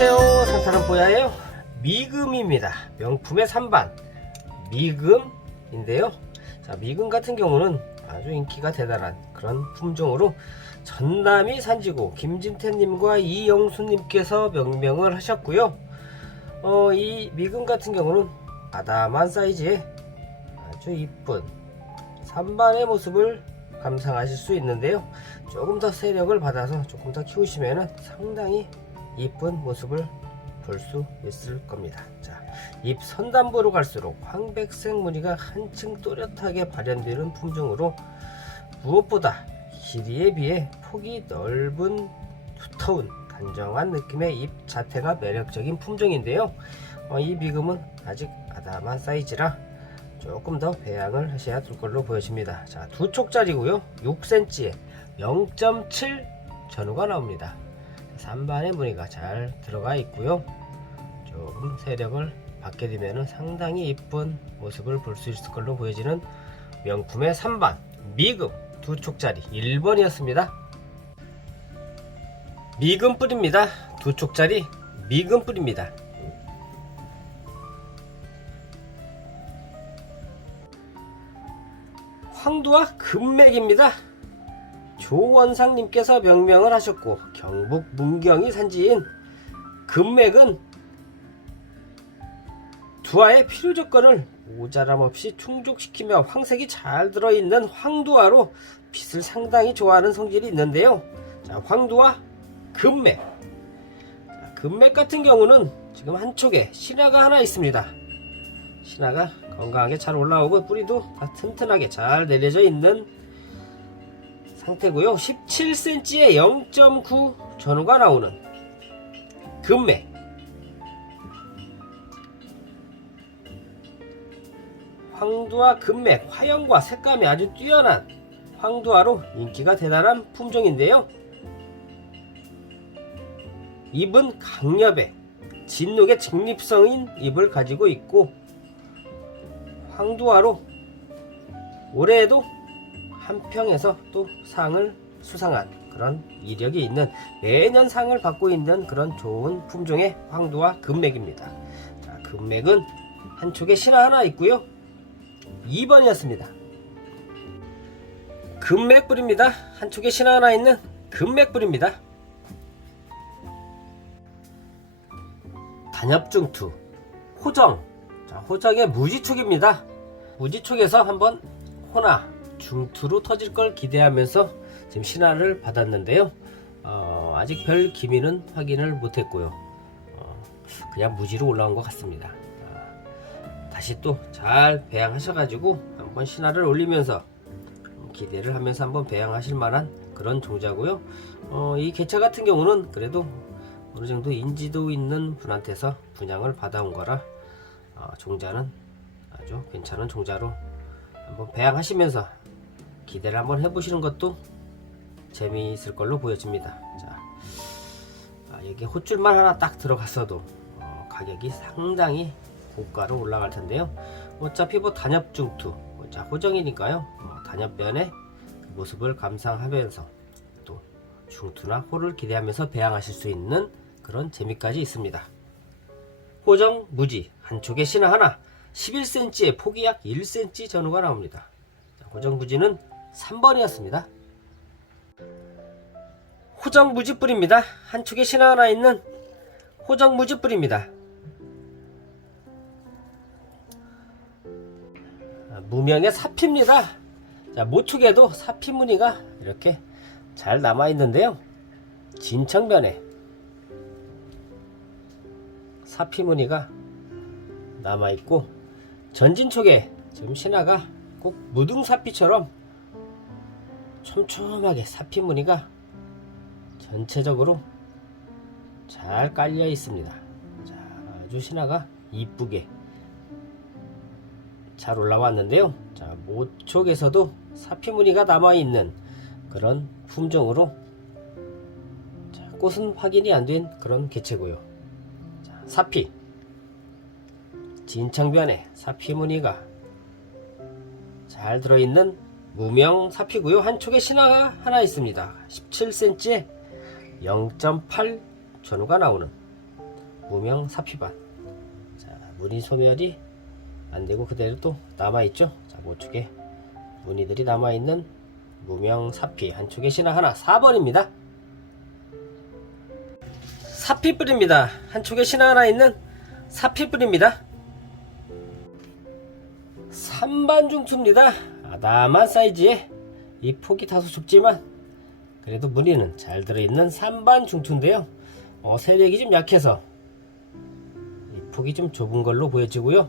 안녕하세요. 산타는 보야예요. 미금입니다. 명품의 3반. 미금인데요. 자 미금 같은 경우는 아주 인기가 대단한 그런 품종으로 전남이 산지고 김진태님과 이영수님께서 명명을 하셨고요. 어, 이 미금 같은 경우는 아담한 사이즈에 아주 이쁜 3반의 모습을 감상하실 수 있는데요. 조금 더 세력을 받아서 조금 더 키우시면 상당히 이쁜 모습을 볼 수 있을 겁니다. 자, 잎 선단부로 갈수록 황백색 무늬가 한층 또렷하게 발현되는 품종으로 무엇보다 길이에 비해 폭이 넓은 두터운 단정한 느낌의 잎 자태가 매력적인 품종인데요. 어, 이 미금은 아직 아담한 사이즈라 조금 더 배양을 하셔야 될 걸로 보여집니다. 자, 두 촉짜리고요. 6cm에 0.7 전후가 나옵니다. 3반의 무늬가 잘 들어가 있고요. 조금 세력을 받게 되면 상당히 이쁜 모습을 볼 수 있을 걸로 보여지는 명품의 3반 미금 두 촉짜리 1번이었습니다. 미금 뿌립니다. 두 촉짜리 미금 뿌립니다. 황두와 금맥입니다. 조원상님께서 명명을 하셨고 경북 문경이 산지인 금맥은 두화의 필요 조건을 모자람 없이 충족시키며 황색이 잘 들어있는 황두화로 빛을 상당히 좋아하는 성질이 있는데요. 자, 황두화 금맥. 자, 금맥 같은 경우는 지금 한쪽에 신화가 하나 있습니다. 신화가 건강하게 잘 올라오고 뿌리도 다 튼튼하게 잘 내려져 있는 상태고요. 17cm에 0.9 전후가 나오는 금맥. 황두화 금맥, 화형과 색감이 아주 뛰어난 황두화로 인기가 대단한 품종인데요. 잎은 강엽에 진녹의 직립성인 잎을 가지고 있고 황두화로 올해에도 한평에서 또 상을 수상한 그런 이력이 있는 매년 상을 받고 있는 그런 좋은 품종의 황두화 금맥입니다. 자, 금맥은 한쪽에 신화 하나 있고요. 2번이었습니다. 금맥불입니다. 한쪽에 신화 하나 있는 금맥불입니다. 단엽중투 호정 자, 호정의 무지촉입니다. 무지촉에서 한번 호나 중투로 터질 걸 기대하면서 지금 신화를 받았는데요. 어, 아직 별 기미는 확인을 못했고요. 어, 그냥 무지로 올라온 것 같습니다. 아, 다시 또 잘 배양하셔가지고 한번 신화를 올리면서 기대를 하면서 한번 배양하실 만한 그런 종자고요. 어, 이 개차 같은 경우는 그래도 어느 정도 인지도 있는 분한테서 분양을 받아온 거라 어, 종자는 아주 괜찮은 종자로 한번 배양하시면서 기대를 한번 해보시는 것도 재미있을 걸로 보여집니다. 자, 아, 여기 호줄만 하나 딱 들어갔어도 어, 가격이 상당히 고가로 올라갈 텐데요. 어차피 뭐 단엽 중투, 자 호정이니까요. 어, 단엽변의 그 모습을 감상하면서 또 중투나 호를 기대하면서 배양하실 수 있는 그런 재미까지 있습니다. 호정 무지 한쪽에 신화 하나 11cm에 폭이 약 1cm 전후가 나옵니다. 자, 호정 무지는 3번이었습니다. 호정 무지뿔입니다. 한쪽에 신화 하나 있는 호정 무지뿔입니다. 아, 무명의 사피입니다. 자, 모축에도 사피 무늬가 이렇게 잘 남아 있는데요. 진청변에 사피 무늬가 남아 있고 전진 쪽에 지금 신화가 꼭 무등 사피처럼 촘촘하게 사피 무늬가 전체적으로 잘 깔려 있습니다. 자, 아주 신화가 이쁘게 잘 올라왔는데요. 자, 모쪽에서도 사피 무늬가 남아 있는 그런 품종으로 자, 꽃은 확인이 안 된 그런 개체고요. 자, 사피 진창변에 사피 무늬가 잘 들어있는 무명 사피고요. 한쪽에 신화가 하나 있습니다. 17cm에 0.8 전후가 나오는 무명 사피반. 자, 무늬 소멸이 안 되고 그대로 또 남아 있죠. 자, 우측에 무늬들이 남아 있는 무명 사피 한쪽에 신화 하나 4번입니다. 사피뿔입니다. 한쪽에 신화 하나 있는 사피뿔입니다. 3반 중투입니다. 아담한 사이즈에 이 폭이 다소 좁지만 그래도 무늬는 잘 들어있는 3반 중투인데요. 어, 세력이 좀 약해서 이 폭이 좀 좁은 걸로 보여지고요.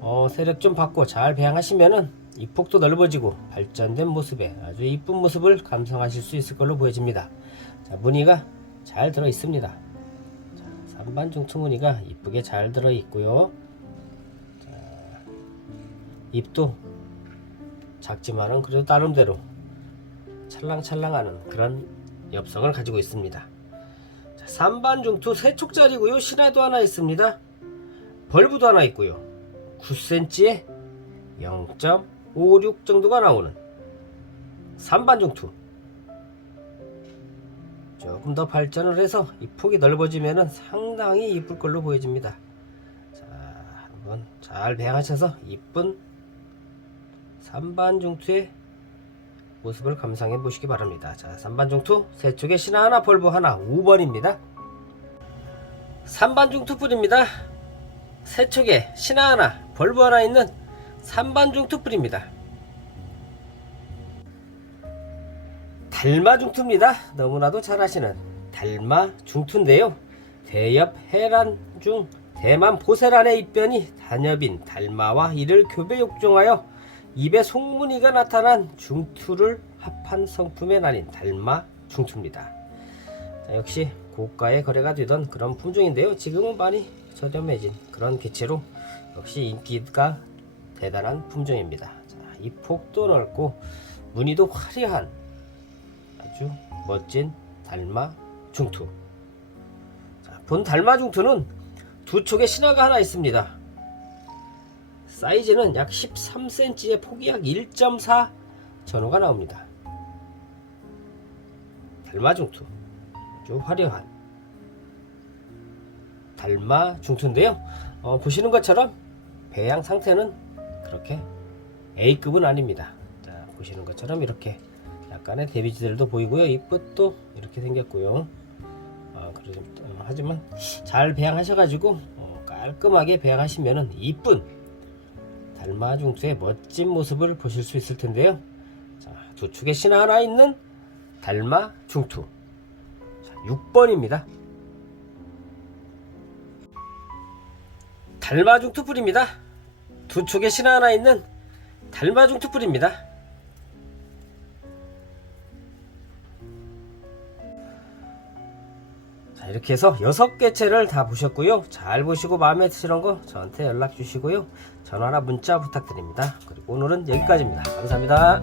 어, 세력 좀 받고 잘 배양하시면은 이 폭도 넓어지고 발전된 모습에 아주 이쁜 모습을 감상하실 수 있을 걸로 보여집니다. 자, 무늬가 잘 들어 있습니다. 자, 3반 중투 무늬가 이쁘게 잘 들어 있고요. 자, 입도 작지만은 그래도 나름대로 찰랑찰랑하는 그런 엽성을 가지고 있습니다. 자, 3반 중투 세 촉짜리고요. 신화도 하나 있습니다. 벌브도 하나 있고요. 9cm에 0.56 정도가 나오는 3반 중투. 조금 더 발전을 해서 이 폭이 넓어지면 상당히 이쁠 걸로 보여집니다. 자, 한번 잘 배양하셔서 이쁜 3반 중투의 모습을 감상해 보시기 바랍니다. 자, 3반 중투 세 쪽에 신화 하나 벌브 하나 5번입니다. 3반 중투 뿌립니다. 세 쪽에 신화 하나 벌브 하나 있는 3반 중투 뿌립니다. 달마 중투입니다. 너무나도 잘 아시는 달마 중투인데요. 대엽 해란 중 대만 보세란의 입변이 단엽인 달마와 이를 교배 욕종하여 입에 송무늬가 나타난 중투를 합한 성품에 나뉜 달마 중투입니다. 자, 역시 고가의 거래가 되던 그런 품종인데요. 지금은 많이 저렴해진 그런 개체로 역시 인기가 대단한 품종입니다. 자, 이 폭도 넓고 무늬도 화려한 아주 멋진 달마 중투. 자, 본 달마 중투는 두 촉에 신화가 하나 있습니다. 사이즈는 약 13cm의 폭이 약 1.4 전후가 나옵니다. 달마 중투. 아주 화려한 달마 중투인데요. 어, 보시는 것처럼 배양 상태는 그렇게 A급은 아닙니다. 자, 보시는 것처럼 이렇게 약간의 데미지들도 보이고요. 이 끝도 이렇게 생겼고요. 어, 어, 하지만 잘 배양하셔가지고 어, 깔끔하게 배양하시면은 이쁜 달마 중투의 멋진 모습을 보실 수 있을 텐데요. 자, 두 축에 신화 하나 있는 달마 중투. 자, 6번입니다. 달마 중투 뿌립니다. 두 축에 신화 하나 있는 달마 중투 뿌립니다. 이렇게 해서 여섯 개체를 다 보셨고요. 잘 보시고 마음에 드시는 거 저한테 연락 주시고요. 전화나 문자 부탁드립니다. 그리고 오늘은 여기까지입니다. 감사합니다.